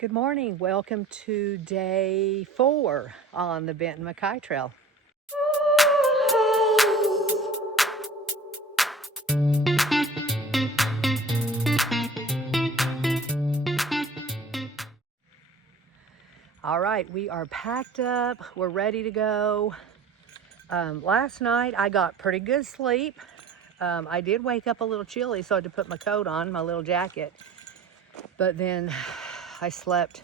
Good morning. Welcome to day 4 on the Benton McKay Trail. All right, we are packed up. We're ready to go. Last night I got pretty good sleep. I did wake up a little chilly, so I had to put my coat on, my little jacket. But then I slept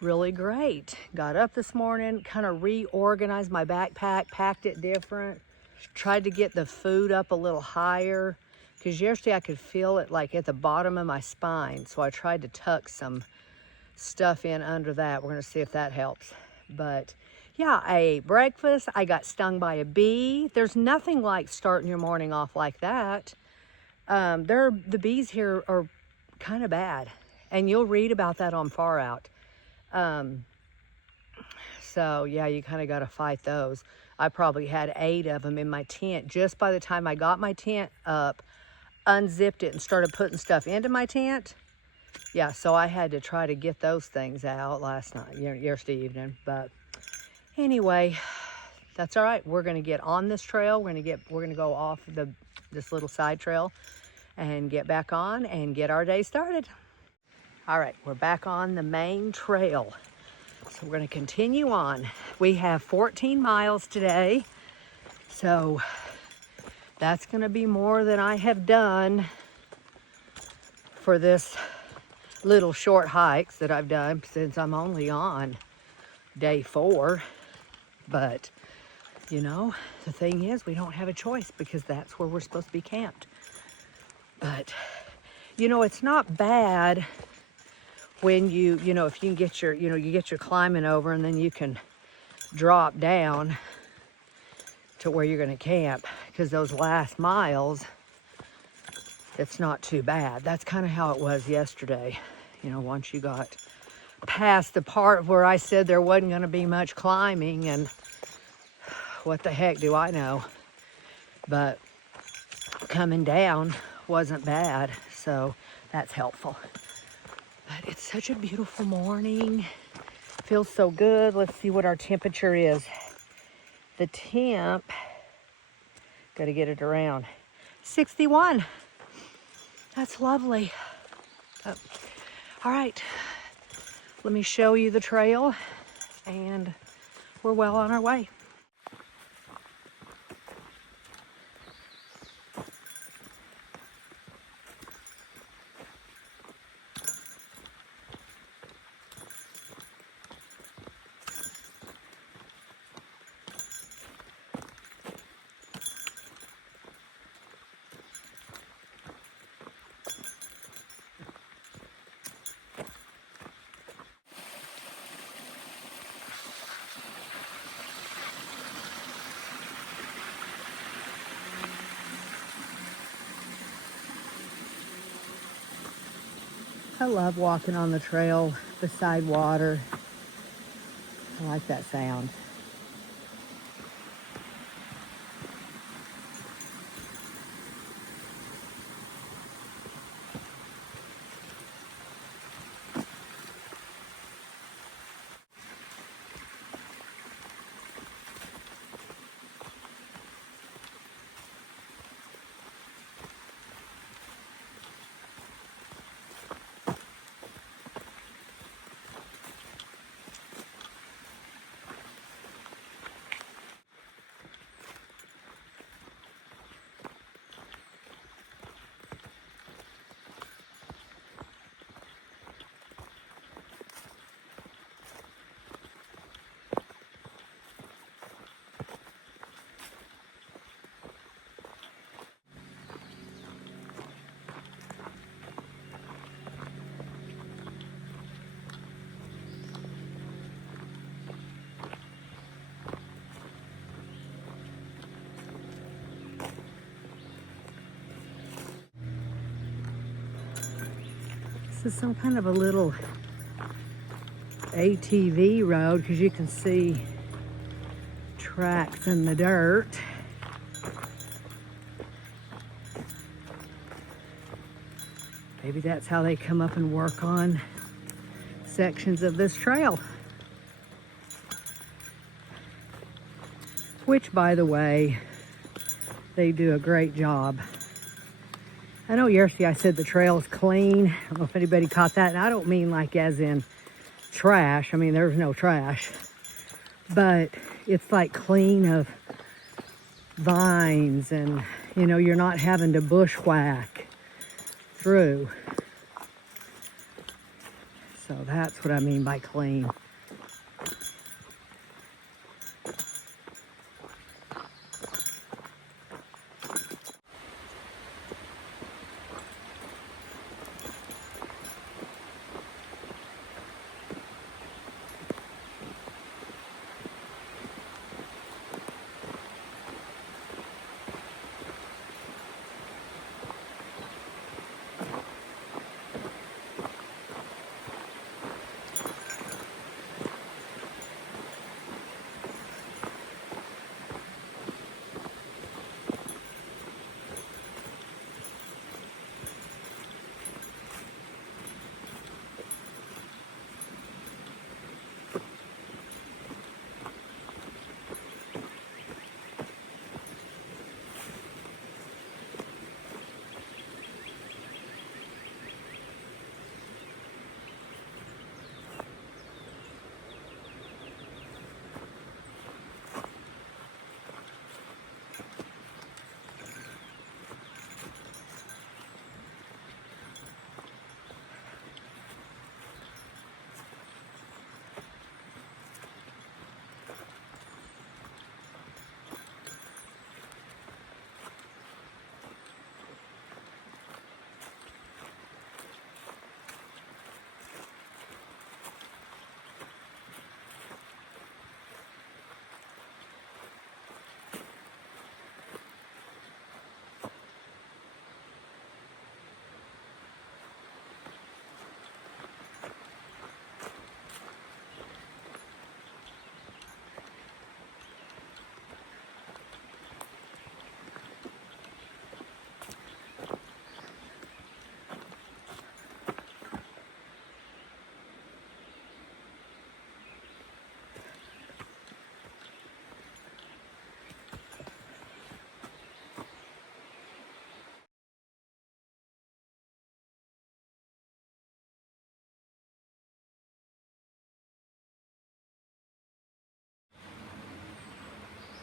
really great. Got up this morning, kind of reorganized my backpack, packed it different, tried to get the food up a little higher because yesterday I could feel it like at the bottom of my spine. So I tried to tuck some stuff in under that. We're gonna see if that helps. But yeah, I ate breakfast. I got stung by a bee. There's nothing like starting your morning off like that. The bees here are kind of bad, and you'll read about that on Far Out. So yeah, you kind of got to fight those. I probably had 8 of them in my tent. Just by the time I got my tent up, unzipped it and started putting stuff into my tent. Yeah, so I had to try to get those things out last night, yesterday evening. But anyway, that's all right. We're gonna get on this trail. We're gonna go off this little side trail and get back on and get our day started. All right, we're back on the main trail. So we're gonna continue on. We have 14 miles today. So that's gonna be more than I have done for this little short hikes that I've done since I'm only on day 4. But you know, the thing is, we don't have a choice because that's where we're supposed to be camped. But you know, it's not bad when if you can get you get your climbing over, and then you can drop down to where you're going to camp, because those last miles, it's not too bad. That's kind of how it was yesterday. Once you got past the part where I said there wasn't going to be much climbing, and what the heck do I know? But coming down wasn't bad, so that's helpful. But it's such a beautiful morning. Feels so good. Let's see what our temperature is. The temp, got to get it around 61. That's lovely. All right, let me show you the trail, and we're well on our way. I love walking on the trail beside water. I like that sound. This is some kind of a little ATV road, because you can see tracks in the dirt. Maybe that's how they come up and work on sections of this trail. Which, by the way, they do a great job. I know yesterday I said the trail's clean. I don't know if anybody caught that. And I don't mean like as in trash. I mean, there's no trash. But it's like clean of vines and, you know, you're not having to bushwhack through. So that's what I mean by clean.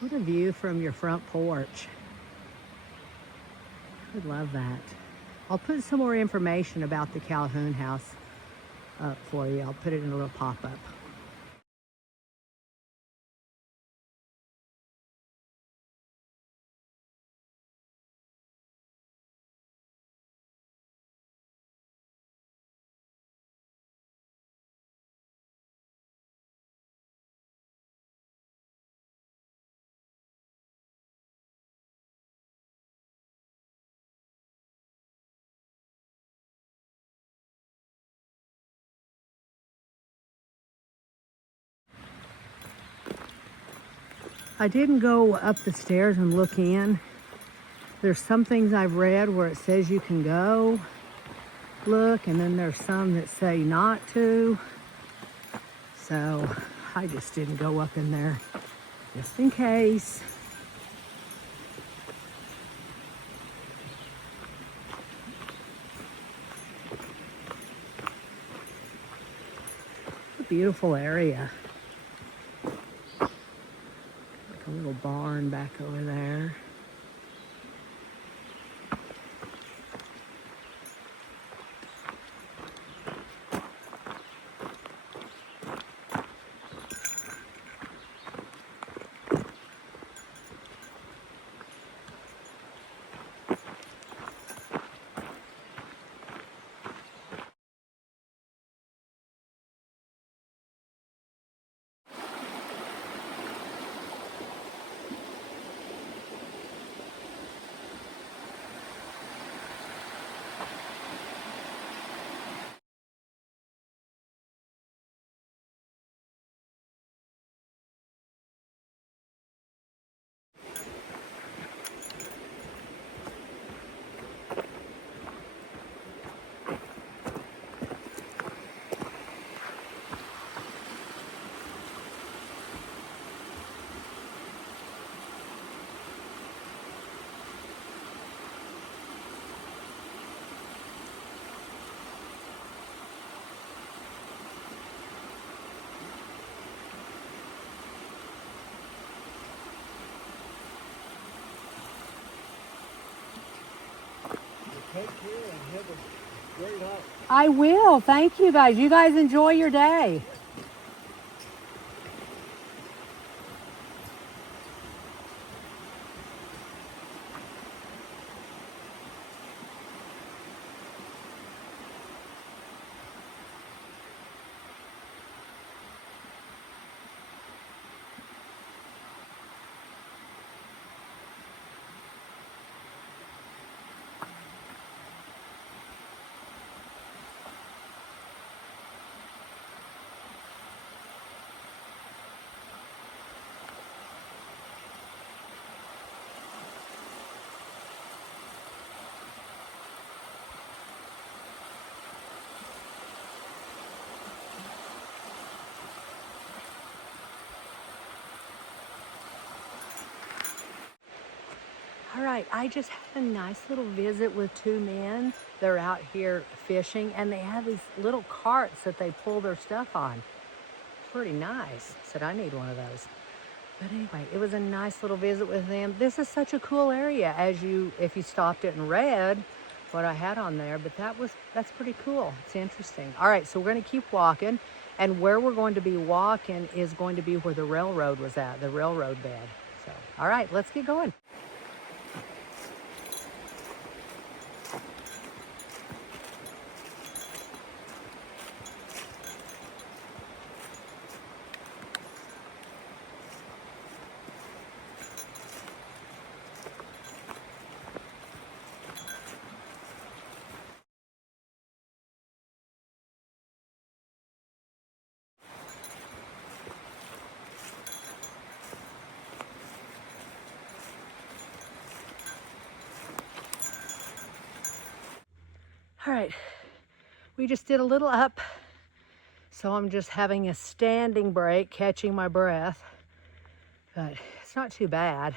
What a view from your front porch. I love that. I'll put some more information about the Calhoun house up for you. I'll put it in a little pop-up. I didn't go up the stairs and look in. There's some things I've read where it says you can go look, and then there's some that say not to. So I just didn't go up in there just in case. It's a beautiful area. Like a little barn back over there. Take care and have a great hike. I will. Thank you guys. You guys enjoy your day. All right, I just had a nice little visit with two men. They're out here fishing and they have these little carts that they pull their stuff on. Pretty nice. Said I need one of those. But anyway, it was a nice little visit with them. This is such a cool area if you stopped it and read what I had on there, but that's pretty cool. It's interesting. All right, so we're gonna keep walking, and where we're going to be walking is going to be where the railroad was at, the railroad bed. So, all right, let's get going. All right, we just did a little up, so I'm just having a standing break, catching my breath, but it's not too bad.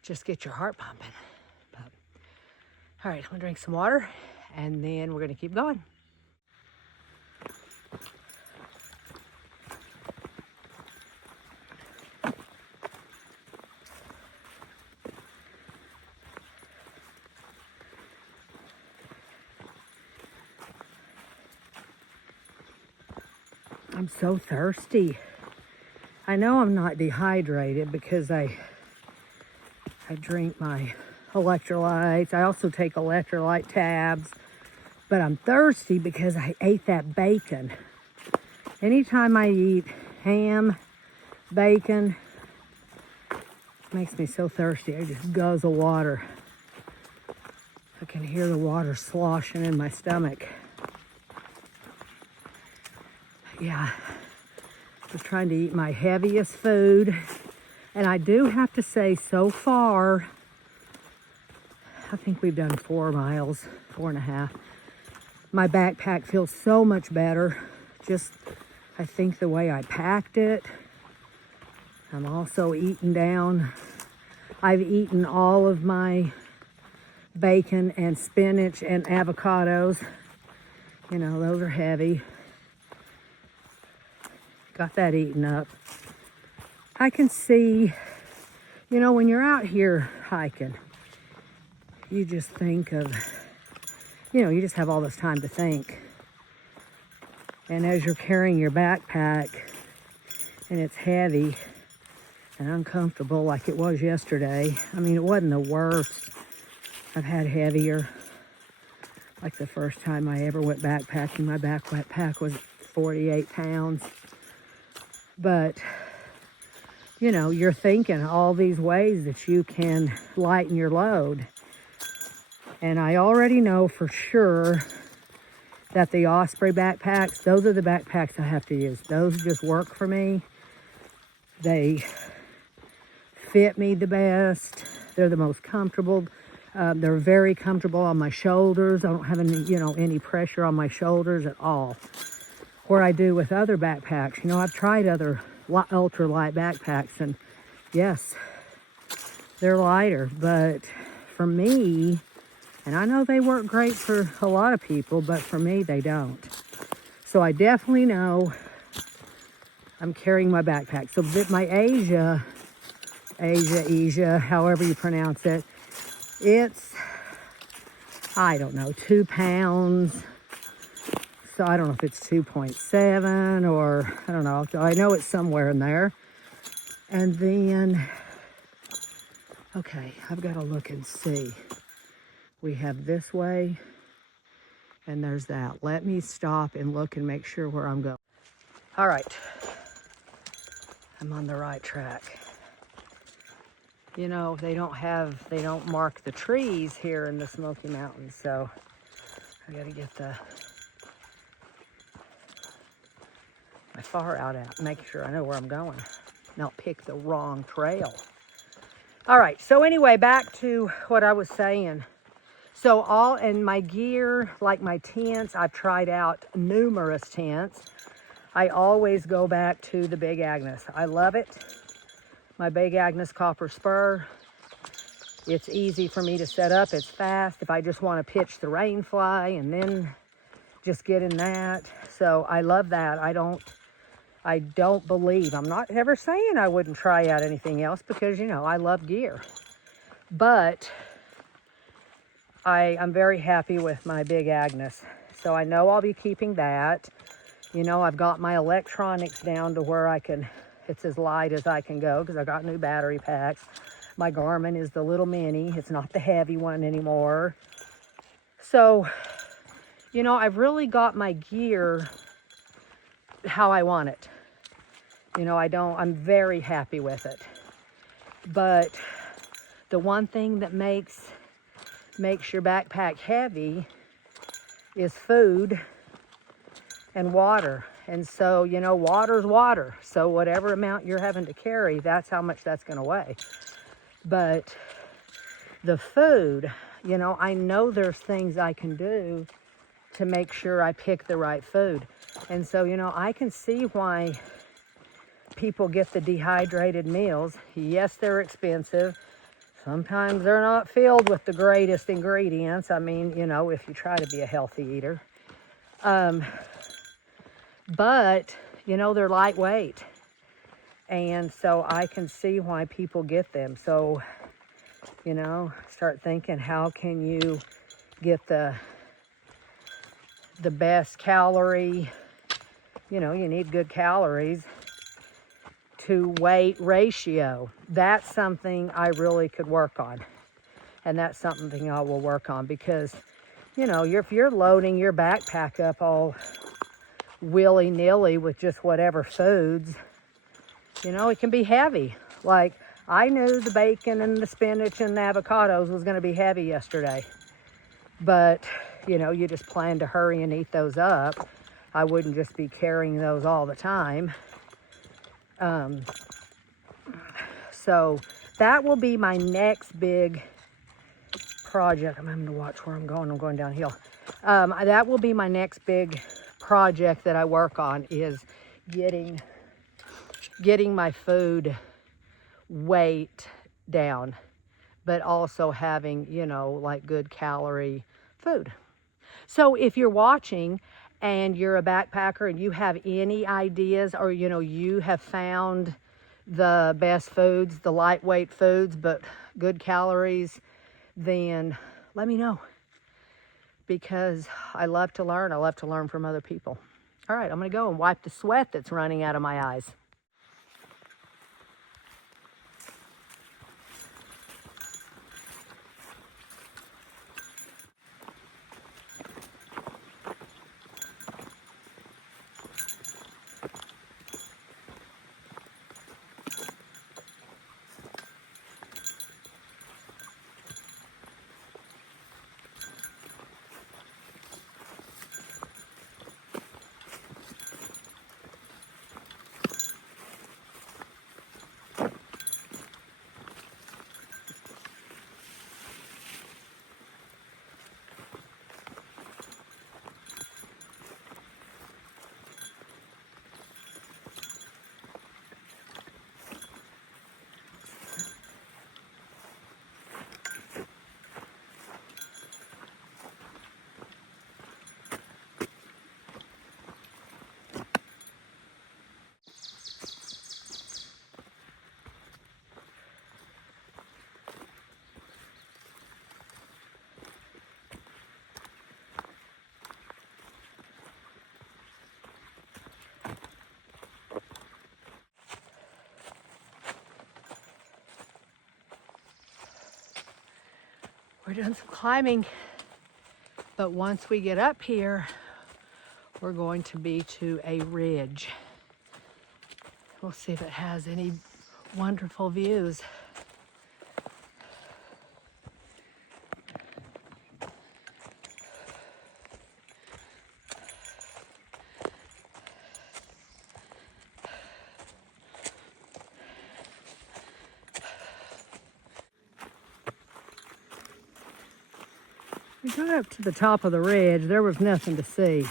Just get your heart pumping. But, all right, I'm gonna drink some water, and then we're gonna keep going. I'm so thirsty. I know I'm not dehydrated because I drink my electrolytes. I also take electrolyte tabs, but I'm thirsty because I ate that bacon. Anytime I eat ham, bacon, it makes me so thirsty. I just guzzle water. I can hear the water sloshing in my stomach. Yeah, I was trying to eat my heaviest food, and I do have to say, so far, I think we've done 4 miles, 4.5. My backpack feels so much better. Just, I think the way I packed it. I'm also eating down. I've eaten all of my bacon and spinach and avocados. You know, those are heavy. Got that eaten up. I can see, you know, when you're out here hiking, you just think of, you know, you just have all this time to think. And as you're carrying your backpack and it's heavy and uncomfortable like it was yesterday, I mean, it wasn't the worst. I've had heavier. Like the first time I ever went backpacking, my backpack was 48 pounds. But, you know, you're thinking all these ways that you can lighten your load. And I already know for sure that the Osprey backpacks, those are the backpacks I have to use. Those just work for me. They fit me the best. They're the most comfortable. They're very comfortable on my shoulders. I don't have any, you know, any pressure on my shoulders at all. Where I do with other backpacks. You know, I've tried other ultralight backpacks, and yes, they're lighter, but for me, and I know they work great for a lot of people, but for me, they don't. So I definitely know I'm carrying my backpack. So my Asia, however you pronounce it, it's I don't know, 2 pounds. So I don't know if it's 2.7 or I don't know. I know it's somewhere in there. And then, okay, I've got to look and see. We have this way and there's that. Let me stop and look and make sure where I'm going. All right, I'm on the right track. You know, they don't mark the trees here in the Smoky Mountains, so I gotta get my far out, make sure I know where I'm going. Not pick the wrong trail. All right, so anyway, back to what I was saying. So and my gear, like my tents, I've tried out numerous tents. I always go back to the Big Agnes. I love it. My Big Agnes copper spur. It's easy for me to set up. It's fast. If I just want to pitch the rain fly and then just get in that. So I love that. I don't believe, I'm not ever saying I wouldn't try out anything else because, you know, I love gear. But I'm very happy with my Big Agnes. So I know I'll be keeping that. You know, I've got my electronics down to where it's as light as I can go because I got new battery packs. My Garmin is the little mini. It's not the heavy one anymore. So, you know, I've really got my gear how I want it. You know, I'm very happy with it. But the one thing that makes your backpack heavy is food and water. And so, you know, water's water. So whatever amount you're having to carry, that's how much that's going to weigh. But the food, you know, I know there's things I can do to make sure I pick the right food. And so, you know, I can see why people get the dehydrated meals. Yes, they're expensive. Sometimes they're not filled with the greatest ingredients. I mean, you know, if you try to be a healthy eater. But, you know, they're lightweight. And so I can see why people get them. So, you know, start thinking, how can you get the best calorie, you know, you need good calories to weight ratio. That's something I really could work on. And that's something I will work on because, you know, if you're loading your backpack up all willy-nilly with just whatever foods, you know, it can be heavy. Like, I knew the bacon and the spinach and the avocados was going to be heavy yesterday. But, you know, you just plan to hurry and eat those up. I wouldn't just be carrying those all the time. So that will be my next big project. I'm having to watch where I'm going. I'm going downhill. That will be my next big project that I work on, is getting my food weight down, but also having, you know, like good calorie food. So if you're watching and you're a backpacker and you have any ideas, or, you know, you have found the best foods, the lightweight foods, but good calories, then let me know, because I love to learn. I love to learn from other people. All right, I'm going to go and wipe the sweat that's running out of my eyes. we're doing some climbing. But once we get up here, we're going to be to a ridge. We'll see if it has any wonderful views. We got up to the top of the ridge, there was nothing to see.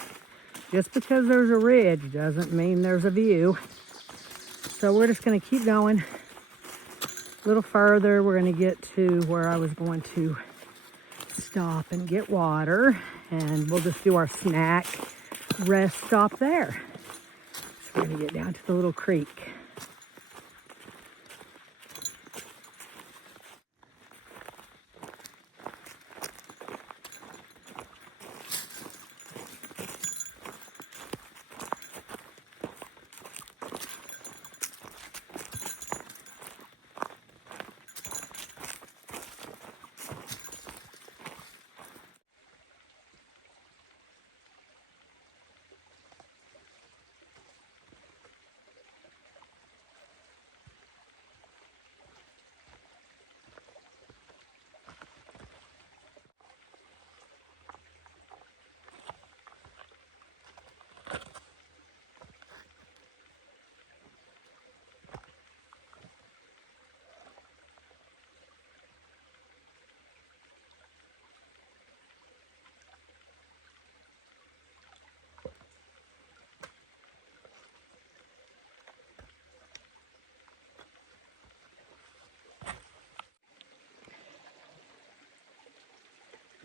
Just because there's a ridge doesn't mean there's a view. So we're just gonna keep going a little further. We're gonna get to where I was going to stop and get water, and we'll just do our snack rest stop there. So we're gonna get down to the little creek.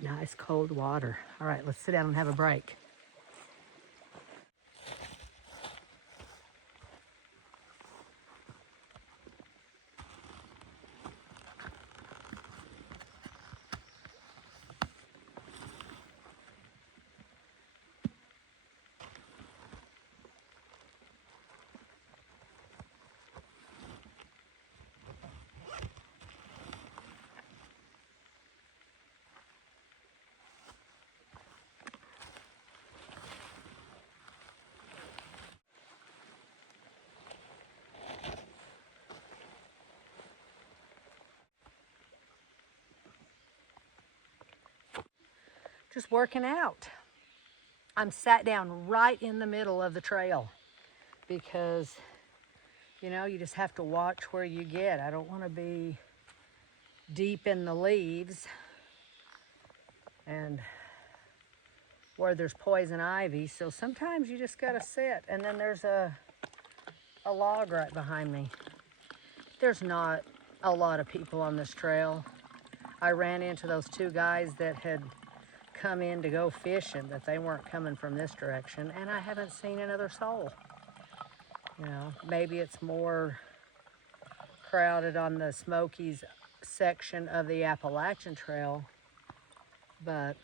Nice cold water. All right, let's sit down and have a break. Just working out. I'm sat down right in the middle of the trail because, you know, you just have to watch where you get. I don't want to be deep in the leaves and where there's poison ivy. So sometimes you just got to sit. And then there's a log right behind me. There's not a lot of people on this trail. I ran into those two guys that had come in to go fishing, but they weren't coming from this direction, and I haven't seen another soul. You know, maybe it's more crowded on the Smokies section of the Appalachian Trail, but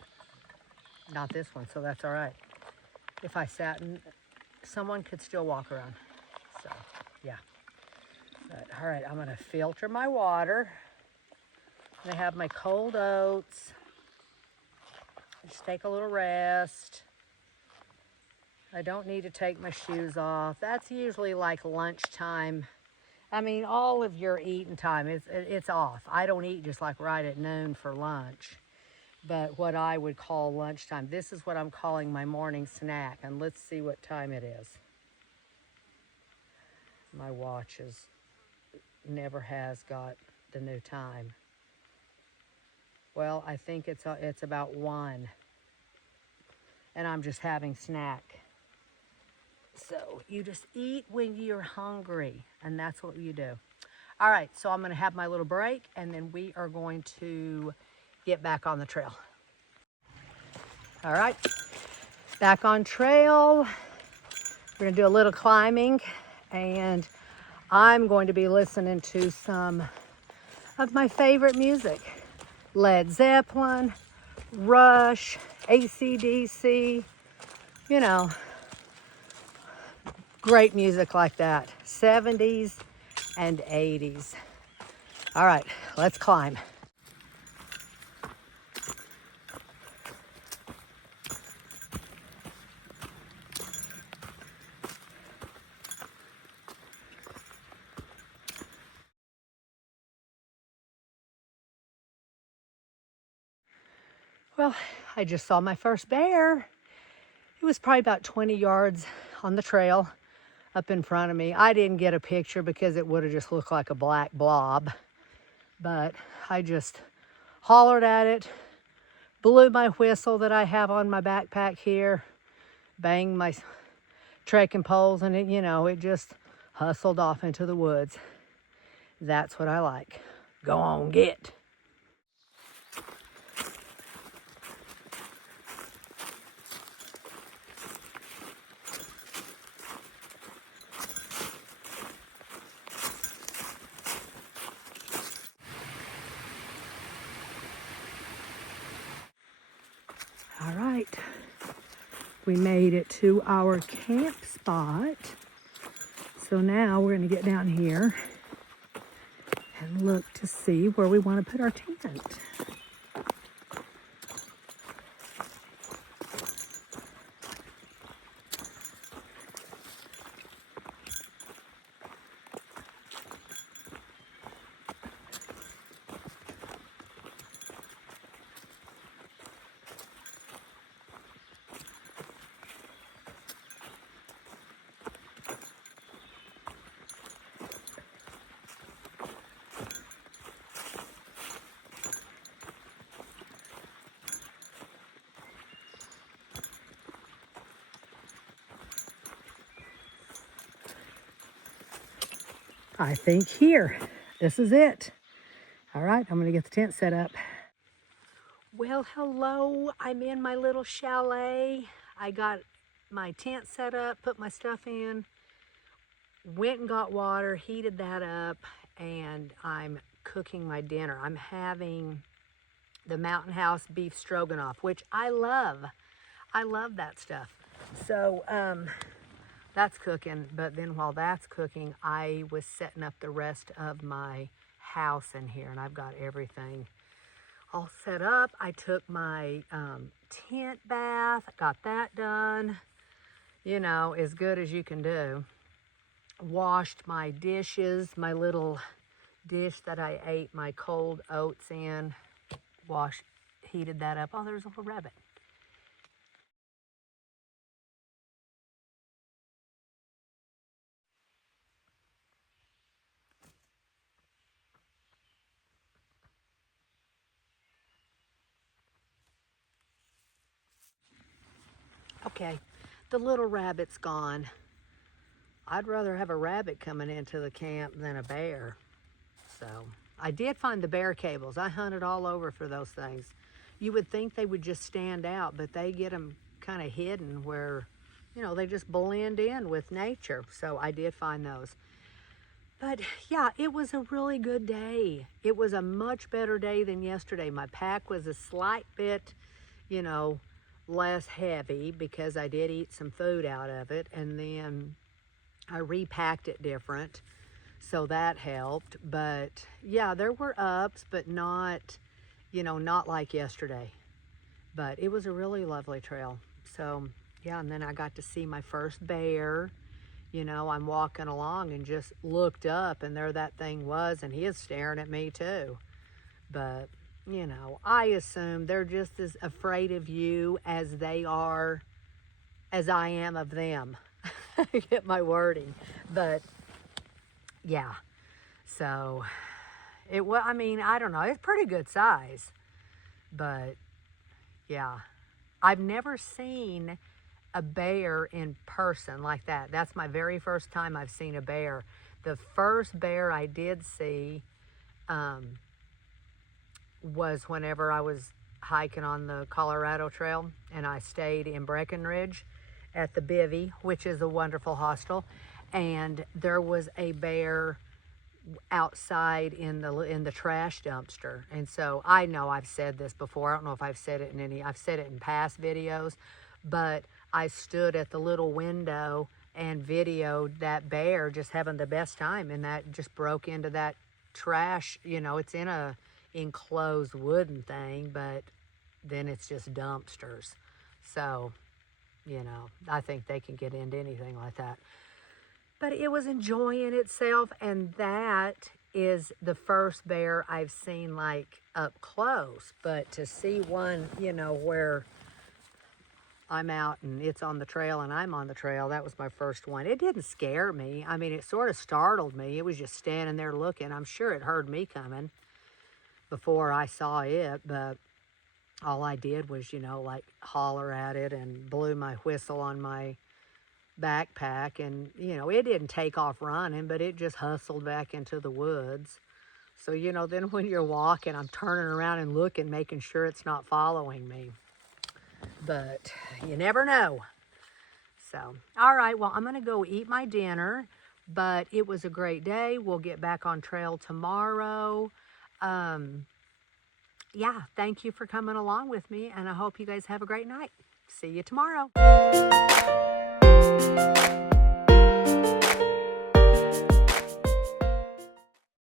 not this one, so that's all right. If I sat in, someone could still walk around. So, yeah. But, all right, I'm gonna filter my water. I have my cold oats. Just take a little rest. I don't need to take my shoes off. That's usually like lunchtime. I mean, all of your eating time, it's off. I don't eat just like right at noon for lunch, but what I would call lunchtime. This is what I'm calling my morning snack, and let's see what time it is. My watch never has got the new time. Well, I think it's about 1, and I'm just having snack. So you just eat when you're hungry, and that's what you do. All right, so I'm gonna have my little break, and then we are going to get back on the trail. All right, back on trail. We're gonna do a little climbing, and I'm going to be listening to some of my favorite music. Led Zeppelin, Rush, AC/DC, you know, great music like that, 70s and 80s. All right, let's climb. Well, I just saw my first bear. It was probably about 20 yards on the trail up in front of me. I didn't get a picture because it would have just looked like a black blob. But I just hollered at it, blew my whistle that I have on my backpack here, banged my trekking poles, and it, it just hustled off into the woods. That's what I like. Go on, get. All right, we made it to our camp spot. So now we're gonna get down here and look to see where we want to put our tent. I think here, this is it. All right, I'm gonna get the tent set up. Well, hello, I'm in my little chalet. I got my tent set up, put my stuff in, went and got water, heated that up, and I'm cooking my dinner. I'm having the Mountain House beef stroganoff, which I love. I love that stuff. So, that's cooking, but then while that's cooking, I was setting up the rest of my house in here, and I've got everything all set up. I took my tent bath, got that done, as good as you can do. Washed my dishes, my little dish that I ate my cold oats in, heated that up. Oh, there's a little rabbit. Okay, the little rabbit's gone. I'd rather have a rabbit coming into the camp than a bear. So I did find the bear cables. I hunted all over for those things. You would think they would just stand out, but they get them kind of hidden where, they just blend in with nature. So I did find those. But yeah, it was a really good day. It was a much better day than yesterday. My pack was a slight bit, you know, less heavy because I did eat some food out of it, and then I repacked it different, so that helped. But yeah, there were ups, but not, not like yesterday. But it was a really lovely trail. So yeah, and then I got to see my first bear. I'm walking along and just looked up, and there that thing was, and he is staring at me too. But, I assume they're just as afraid of you as as I am of them. I get my wording. But, yeah. So, I don't know. It's pretty good size. But, yeah. I've never seen a bear in person like that. That's my very first time I've seen a bear. The first bear I did see was whenever I was hiking on the Colorado Trail, and I stayed in Breckenridge at the Bivvy, which is a wonderful hostel, and there was a bear outside in the trash dumpster. And so I know I've said this before. I don't know if I've said it I've said it in past videos, but I stood at the little window and videoed that bear just having the best time, and that just broke into that trash. It's in a enclosed wooden thing, but then it's just dumpsters. So, I think they can get into anything like that. But it was enjoying itself, and that is the first bear I've seen like up close, but to see one, you know, where I'm out and it's on the trail and I'm on the trail, that was my first one. It didn't scare me. I mean, it sort of startled me. It was just standing there looking. I'm sure it heard me coming before I saw it, but all I did was, you know, like holler at it and blew my whistle on my backpack, and you know, it didn't take off running, but it just hustled back into the woods. So, you know, then when you're walking, I'm turning around and looking, making sure it's not following me, but you never know. So, all right, well, I'm gonna go eat my dinner, but it was a great day. We'll get back on trail tomorrow. Yeah, thank you for coming along with me, and I hope you guys have a great night. See you tomorrow.